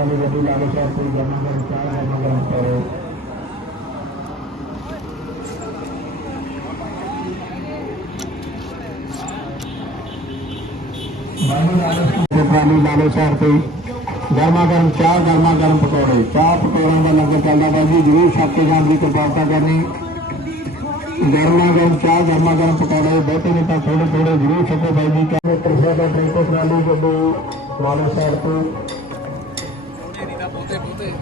वाली गड्डी का कोई जमा कर है मगर करो गर्मा गर्म चार गर्मा गर्म पकौड़े। चार पकौड़ों का लंगर चल रहा जी ज़रूर सबके साथ भी कृपाता करनी गर्मा गर्म चाह गर्मा गर्म पकौड़े ने तो थोड़े थोड़े ज़रूर छको भाई जी का। प्रसाद ट्रेन को प्रणाली को दो लालो चार को। 对不对。